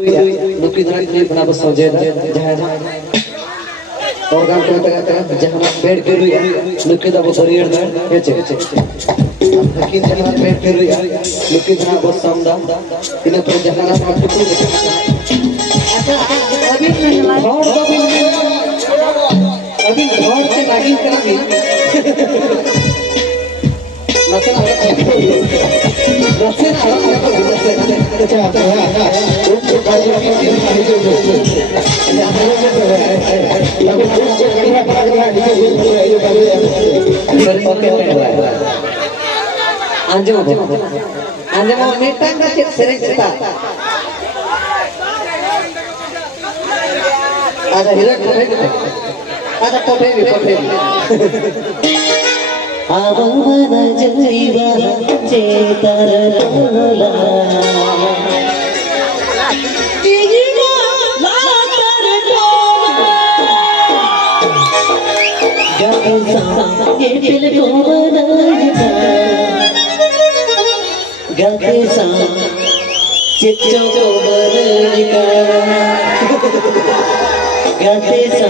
नुकी धरा के बना बस सजे जहां organ ko ta jahan bed ke ruya नुकी दा बस रियर दा हेचे लेकिन जहां bed ke ruya नुकी धरा बस सामदा इने पर जहां ना टुकड़ी अभी घर से लागिन करेंगे नसेना anjamo metang ka sering cerita ada hilang ada poteri आवना जईवा चेतर लोला जीवा लातर लोला गसा ये दिल को बनाया गसा चित्तो को बनाया गसा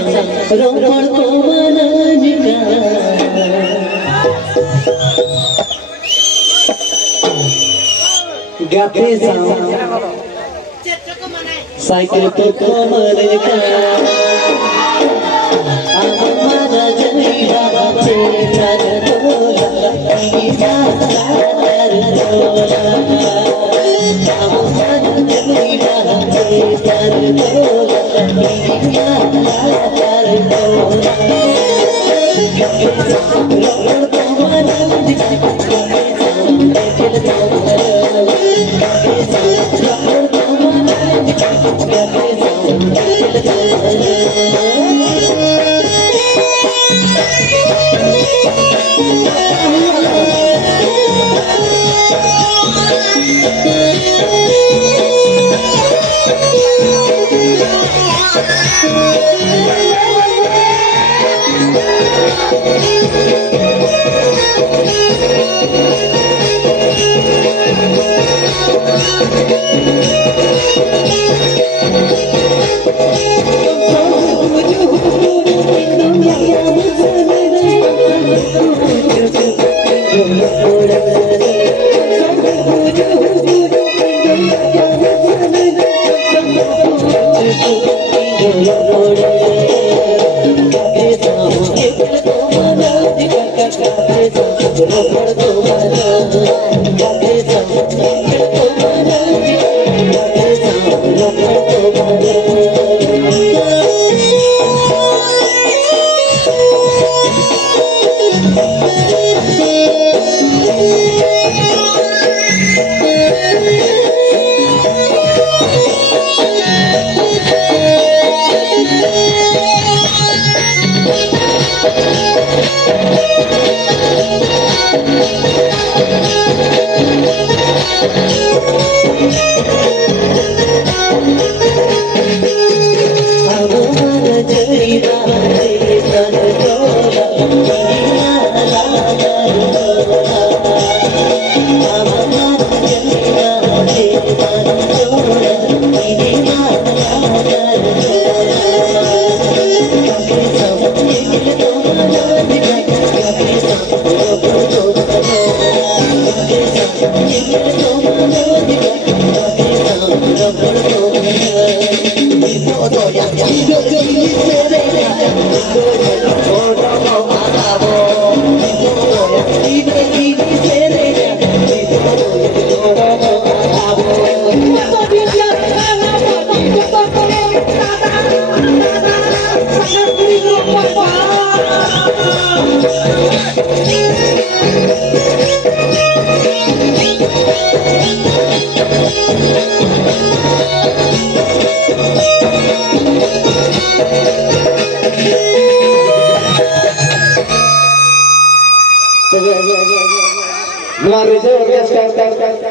रोमन को बनाया गाते साइकिल तो कमर का हमारा जईवा चेतर लोला जा कर लोला हमारा जईवा चेतर लोला जा कर लोला लोला को मना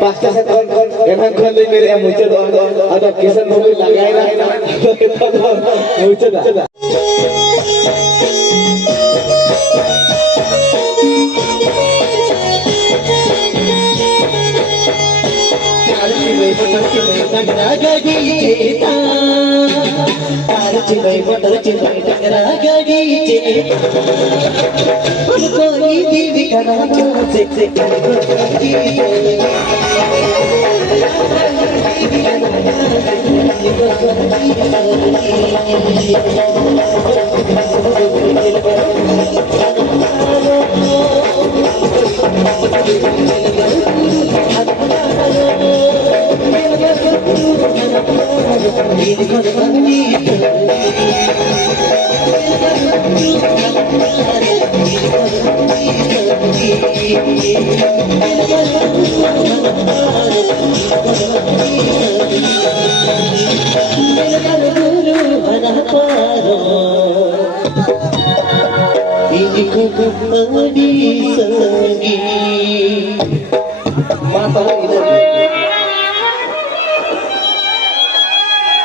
पास्ता से एमन खोल ले मेरे मुझे दो अदा किसन मूवी लगाए ना तो मुझे दा Mata ini